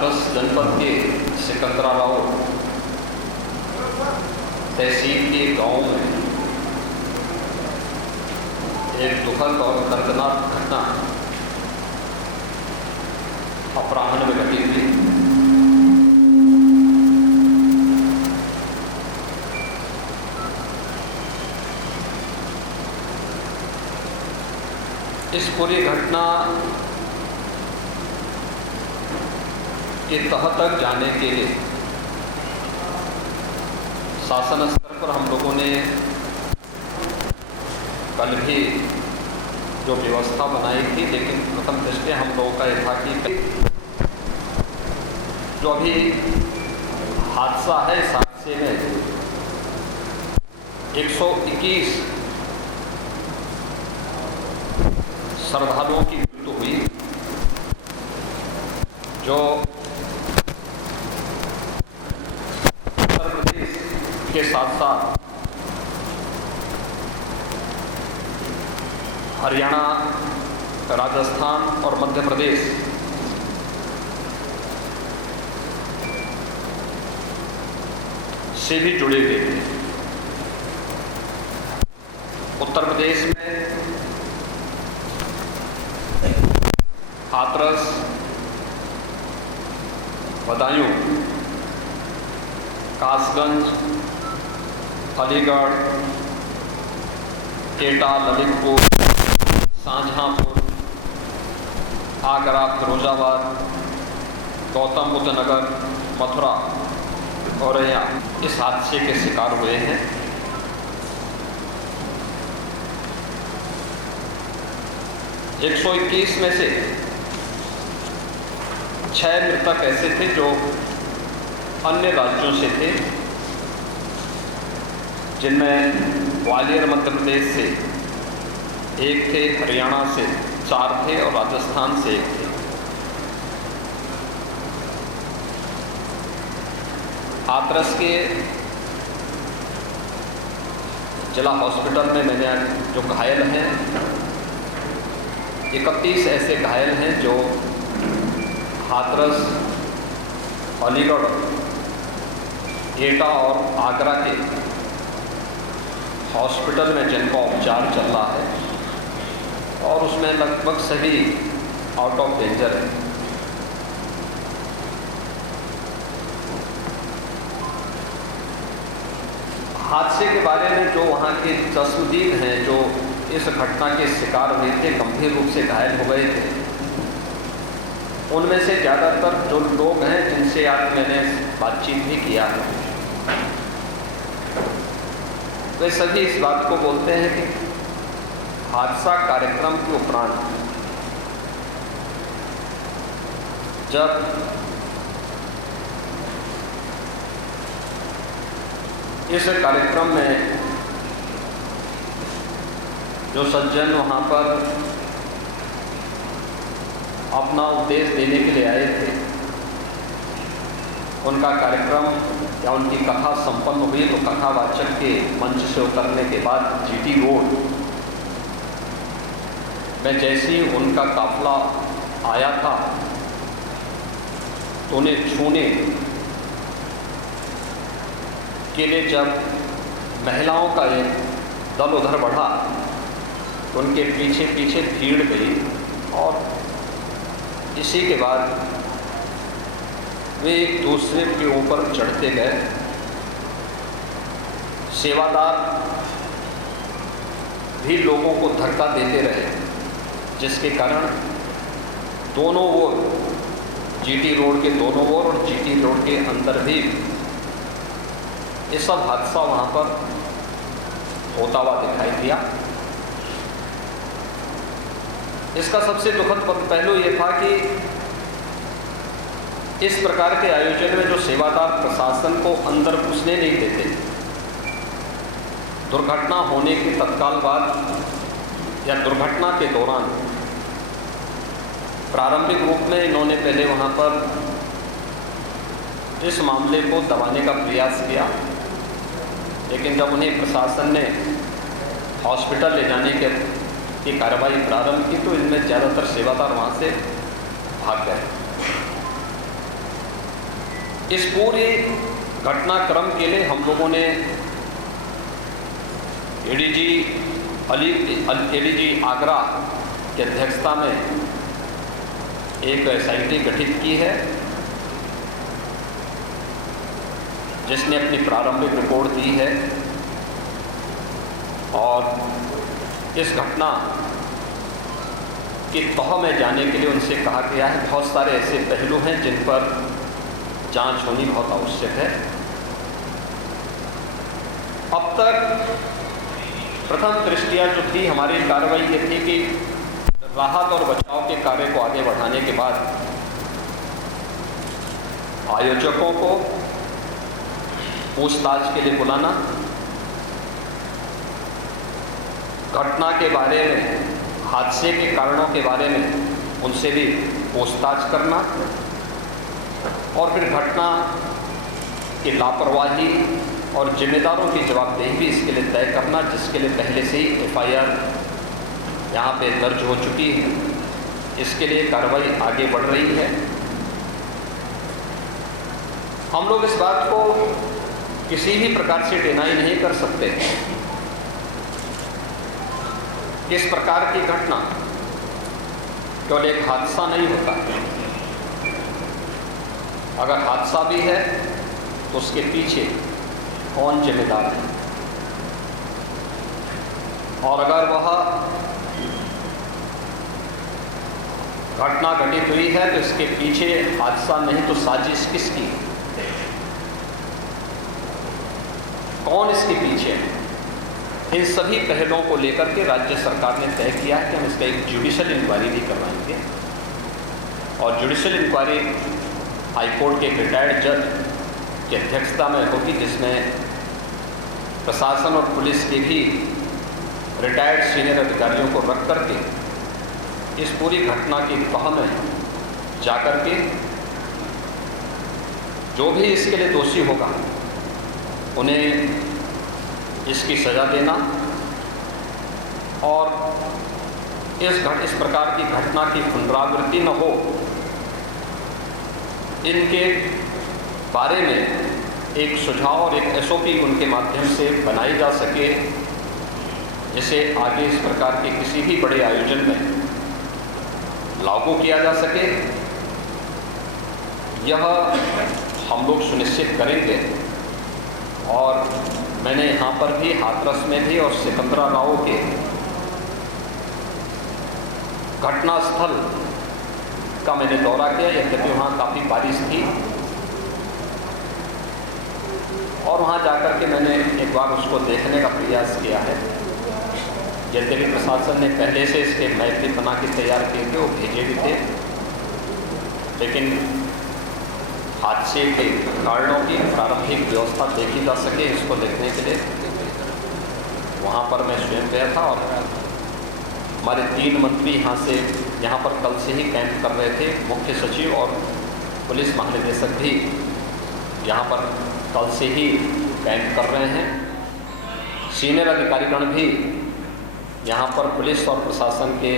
हाथरस जनपद के सिकंदराबाद तहसील के गांव में एक दुखद और दर्दनाक घटना अपराह्न में घटी थी। इस पूरी घटना के तह तक जाने के लिए शासन स्तर पर हम लोगों ने कल भी जो व्यवस्था बनाई थी, लेकिन प्रथम दृष्टया हम लोगों का यह था कि जो अभी हादसा है, इस हादसे में 121 श्रद्धालुओं की मृत्यु हुई, जो उत्तर प्रदेश के साथ साथ हरियाणा, राजस्थान और मध्य प्रदेश से भी जुड़े हुए थे। उत्तर प्रदेश में हाथरस, बदायूं, कासगंज, अलीगढ़, एटा, ललितपुर, शाहजहांपुर, आगरा, फिरोजाबाद, गौतम बुद्ध नगर, मथुरा और यहाँ इस हादसे के शिकार हुए हैं। एक 121 में से 6 मृतक ऐसे थे जो अन्य राज्यों से थे, जिनमें ग्वालियर मध्य प्रदेश से 1 थे, हरियाणा से 4 थे और राजस्थान से 1 थे। हाथरस के जिला हॉस्पिटल में मैंने जो घायल हैं, 31 ऐसे घायल हैं जो हाथरस, अलीगढ़, एटा और आगरा के हॉस्पिटल में जिनका उपचार चल रहा है और उसमें लगभग सभी आउट ऑफ डेंजर है। हादसे के बारे में जो वहाँ के चश्मदीद हैं, जो इस घटना के शिकार हुए थे, गंभीर रूप से घायल हो गए थे, उनमें से ज़्यादातर जो लोग हैं जिनसे आज मैंने बातचीत भी किया है, वे सभी इस बात को बोलते हैं कि हादसा कार्यक्रम के उपरांत जब इस कार्यक्रम में जो सज्जन वहाँ पर अपना उपदेश देने के लिए आए थे, उनका कार्यक्रम या उनकी कथा संपन्न हुई तो कथावाचक के मंच से उतरने के बाद जीटी रोड में जैसे ही उनका काफिला आया था तो उन्हें छूने के लिए जब महिलाओं का एक दल उधर बढ़ा तो उनके पीछे पीछे भीड़ गई और इसी के बाद वे एक दूसरे के ऊपर चढ़ते गए। सेवादार भी लोगों को धक्का देते रहे, जिसके कारण दोनों ओर, जीटी रोड के दोनों ओर और जीटी रोड के अंदर भी ये सब हादसा वहाँ पर होता हुआ दिखाई दिया। इसका सबसे दुखद पहलू ये था कि इस प्रकार के आयोजन में जो सेवादार प्रशासन को अंदर घुसने नहीं देते, दुर्घटना होने के तत्काल बाद या दुर्घटना के दौरान प्रारंभिक रूप में इन्होंने पहले वहाँ पर इस मामले को दबाने का प्रयास किया, लेकिन जब उन्हें प्रशासन ने हॉस्पिटल ले जाने की कार्रवाई प्रारंभ की तो इनमें ज़्यादातर सेवादार वहाँ से भाग गए। इस पूरे घटनाक्रम के लिए हम लोगों ने एडीजी आगरा की अध्यक्षता में एक SIT गठित की है, जिसने अपनी प्रारंभिक रिपोर्ट दी है। और इस घटना की तह में जाने के लिए उनसे कहा गया है। बहुत सारे ऐसे पहलू हैं जिन पर जांच होनी बहुत आवश्यक है। अब तक प्रथम दृष्टिया जो थी हमारी कार्रवाई ये थी कि राहत और बचाव के कार्य को आगे बढ़ाने के बाद आयोजकों को पूछताछ के लिए बुलाना, घटना के बारे में, हादसे के कारणों के बारे में उनसे भी पूछताछ करना और फिर घटना की लापरवाही और जिम्मेदारों की जवाबदेही भी इसके लिए तय करना, जिसके लिए पहले से ही FIR यहाँ पे दर्ज हो चुकी है। इसके लिए कार्रवाई आगे बढ़ रही है। हम लोग इस बात को किसी भी प्रकार से डिनाई नहीं कर सकते। इस प्रकार की घटना केवल एक हादसा नहीं होता। अगर हादसा भी है तो उसके पीछे कौन जिम्मेदार है, और अगर वह घटना घटित हुई है तो इसके पीछे हादसा नहीं तो साजिश किसकी, कौन इसके पीछे है। इन सभी पहलुओं को लेकर के राज्य सरकार ने तय किया है कि हम इसका एक जुडिशियल इंक्वायरी भी करवाएंगे। और जुडिशियल इंक्वायरी हाईकोर्ट के एक रिटायर्ड जज की अध्यक्षता में होगी, जिसमें प्रशासन और पुलिस के भी रिटायर्ड सीनियर अधिकारियों को रख करके इस पूरी घटना की तह में जाकर के जो भी इसके लिए दोषी होगा उन्हें इसकी सज़ा देना और इस प्रकार की घटना की पुनरावृत्ति न हो, इनके बारे में एक सुझाव और एक SOP उनके माध्यम से बनाई जा सके, जिसे आगे इस प्रकार के किसी भी बड़े आयोजन में लागू किया जा सके। यह हम लोग सुनिश्चित करेंगे। और मैंने यहाँ पर भी, हाथरस में भी और सिकंदराबाद के घटनास्थल का मैंने दौरा किया। यद्यपि वहाँ काफ़ी बारिश थी और वहाँ जाकर के मैंने एक बार उसको देखने का प्रयास किया है। यद्यपि प्रशासन ने पहले से इसके मैप भी बना के तैयार किए थे, वो भेजे भी थे, लेकिन हादसे के कारणों की प्रारंभिक व्यवस्था देखी जा सके इसको देखने के लिए वहाँ पर मैं स्वयं गया था। और हमारे 3 मंत्री यहाँ पर कल से ही कैंप कर रहे थे। मुख्य सचिव और पुलिस महानिदेशक भी यहाँ पर कल से ही कैंप कर रहे हैं। सीनियर अधिकारीगण भी यहाँ पर, पुलिस और प्रशासन के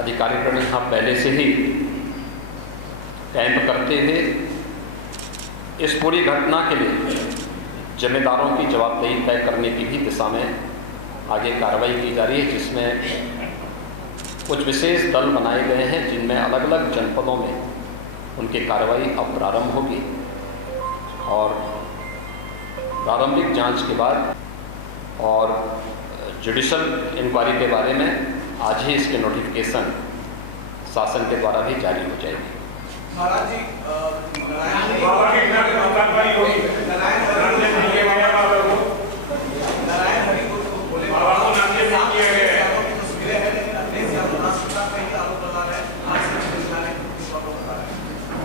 अधिकारीगण यहाँ पहले से ही कैंप करते हुए इस पूरी घटना के लिए जिम्मेदारों की जवाबदेही तय करने की भी दिशा में आगे कार्रवाई की जा रही है, जिसमें कुछ विशेष दल बनाए गए हैं, जिनमें अलग अलग जनपदों में उनकी कार्रवाई अब प्रारंभ होगी। और प्रारंभिक जांच के बाद और जुडिशियल इंक्वायरी के बारे में आज ही इसके नोटिफिकेशन शासन के द्वारा भी जारी हो जाएगी। महाराज जी,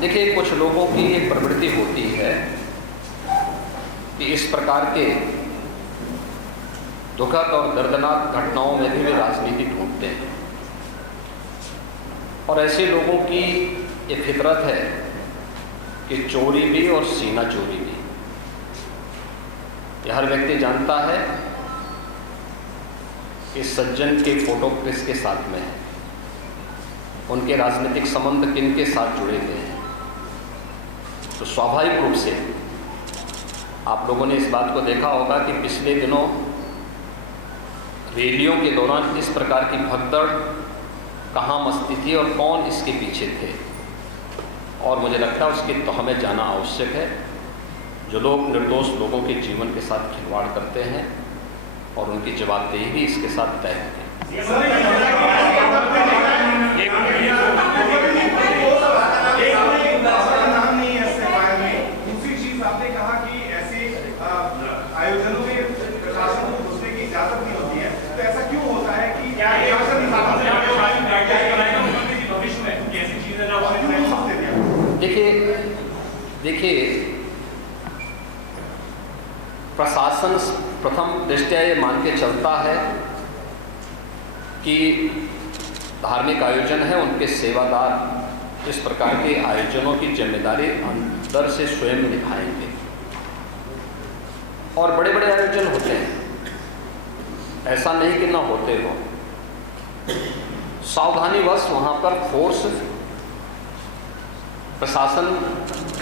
देखिए, कुछ लोगों की एक प्रवृत्ति होती है कि इस प्रकार के दुखद और दर्दनाक घटनाओं में भी वे राजनीति ढूंढते हैं। और ऐसे लोगों की ये फितरत है कि चोरी भी और सीना चोरी भी। यह हर व्यक्ति जानता है कि सज्जन के फोटो किसके साथ में है, उनके राजनीतिक संबंध किन के साथ जुड़े हुए हैं। तो स्वाभाविक रूप से आप लोगों ने इस बात को देखा होगा कि पिछले दिनों रैलियों के दौरान इस प्रकार की भगदड़ कहाँ मचती थी और कौन इसके पीछे थे। और मुझे लगता है उसकी तो हमें जाना आवश्यक है। जो लोग निर्दोष लोगों के जीवन के साथ खिलवाड़ करते हैं और उनकी जवाबदेही भी इसके साथ तय है। दूसरी चीज आपने कहा कि ऐसे आयोजनों में प्रशासन को घुसने की इजाजत नहीं होती है, तो ऐसा क्यों होता है कि भविष्य में कैसी चीजें देखिए प्रशासन प्रथम दृष्टया ये मान के चलता है कि धार्मिक आयोजन है, उनके सेवादार इस प्रकार के आयोजनों की जिम्मेदारी अंदर से स्वयं निभाएंगे। और बड़े बड़े आयोजन होते हैं, ऐसा नहीं कि ना होते हो। सावधानीवश वहाँ पर फोर्स प्रशासन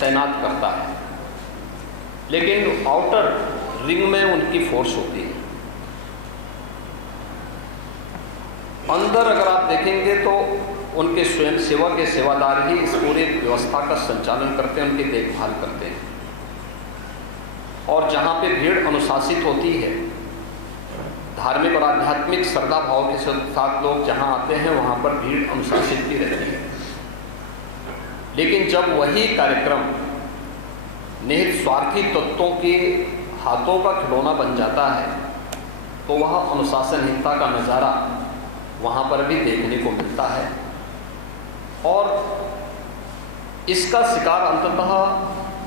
तैनात करता है, लेकिन आउटर रिंग में उनकी फोर्स होती है। अंदर अगर आप देखेंगे तो उनके स्वयं सेवक के सेवादार ही इस पूरी व्यवस्था का संचालन करते हैं, उनकी देखभाल करते हैं। और जहाँ पे भीड़ अनुशासित होती है, धार्मिक और आध्यात्मिक श्रद्धा भाव के साथ लोग जहाँ आते हैं वहाँ पर भीड़ अनुशासित भी रहती है। लेकिन जब वही कार्यक्रम निहित स्वार्थी तत्वों के हाथों का खिलौना बन जाता है तो वह अनुशासनहीनता का नज़ारा वहाँ पर भी देखने को मिलता है। और इसका शिकार अंततः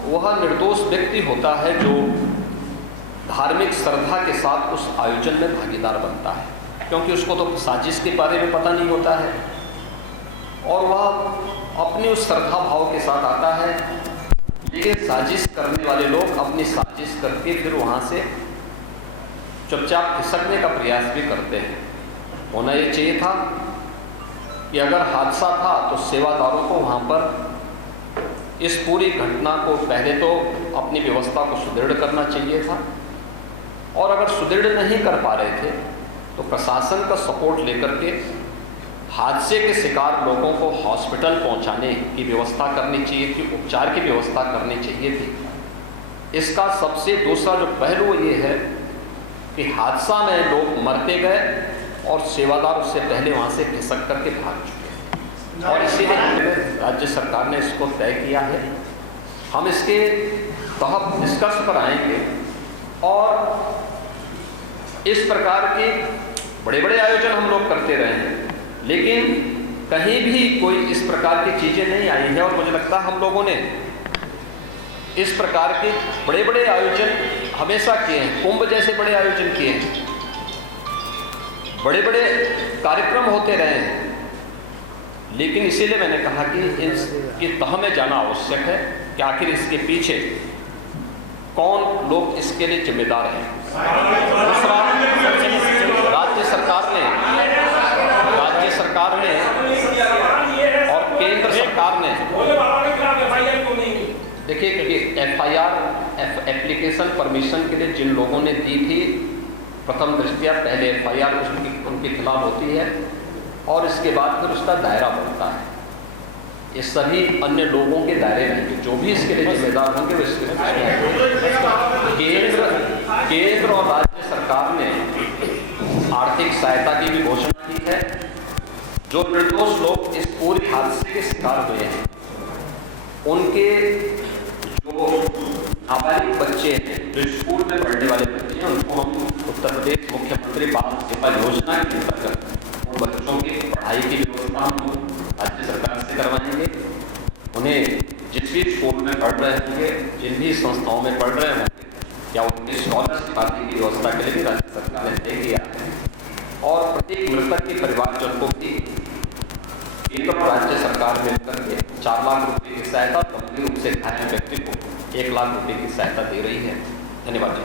वह निर्दोष व्यक्ति होता है जो धार्मिक श्रद्धा के साथ उस आयोजन में भागीदार बनता है, क्योंकि उसको तो साजिश के बारे में पता नहीं होता है और वह अपनी उस श्रद्धा भाव के साथ आता है। लेकिन साजिश करने वाले लोग अपनी साजिश करके फिर वहाँ से चुपचाप खिसकने का प्रयास भी करते हैं। होना ये चाहिए था कि अगर हादसा था तो सेवादारों को वहाँ पर इस पूरी घटना को पहले तो अपनी व्यवस्था को सुदृढ़ करना चाहिए था, और अगर सुदृढ़ नहीं कर पा रहे थे तो प्रशासन का सपोर्ट लेकर के हादसे के शिकार लोगों को हॉस्पिटल पहुंचाने की व्यवस्था करनी चाहिए थी, उपचार की व्यवस्था करनी चाहिए थी। इसका सबसे दूसरा जो पहलू ये है कि हादसा में लोग मरते गए और सेवादार उससे पहले वहाँ से खिसक करके भाग चुके हैं। और इसीलिए राज्य सरकार ने इसको तय किया है। हम इसके तहत निष्कर्ष पर आएंगे और इस प्रकार के बड़े बड़े आयोजन हम लोग करते रहे हैं, लेकिन कहीं भी कोई इस प्रकार की चीज़ें नहीं आई है। और मुझे लगता है हम लोगों ने इस प्रकार के बड़े बड़े आयोजन हमेशा किए हैं, कुंभ जैसे बड़े आयोजन किए हैं, बड़े बड़े कार्यक्रम होते रहे हैं। लेकिन इसीलिए मैंने कहा कि इसकी तह में जाना आवश्यक है कि आखिर इसके पीछे कौन लोग इसके लिए जिम्मेदार हैं। दूसरा, राज्य सरकार ने और केंद्र सरकार ने देखिए कि FIR एप्लीकेशन परमिशन के लिए जिन लोगों ने दी थी, प्रथम दृष्टया पहले FIR उनके खिलाफ होती है और इसके बाद फिर उसका दायरा बढ़ता है। ये सभी अन्य लोगों के दायरे रहेंगे, जो भी इसके लिए जिम्मेदार होंगे वो इसके केंद्र और राज्य सरकार ने आर्थिक सहायता की भी घोषणा की है। जो निर्दोष लोग इस पूरे हादसे के शिकार हुए हैं, उनके जो नाबालिग बच्चे हैं, जो स्कूल में पढ़ने वाले बच्चे हैं, उनको हम उत्तर प्रदेश मुख्यमंत्री बाल सेवा योजना के अंतर्गत उन बच्चों की पढ़ाई की व्यवस्था हम राज्य सरकार से करवाएंगे। उन्हें जिस भी स्कूल में पढ़ रहे होंगे, जिन भी संस्थाओं में पढ़ रहे होंगे, या उनकी स्कॉलरशिप आदि की व्यवस्था के लिए भी राज्य सरकार ने तय किया है। और प्रत्येक मृतक के परिवारजन को भी केंद्र और राज्य सरकार मिलकर के 4 लाख रुपए की सहायता, गंभीर रूप से घायल व्यक्ति को 1 लाख रुपए की सहायता दे रही है। धन्यवाद जी।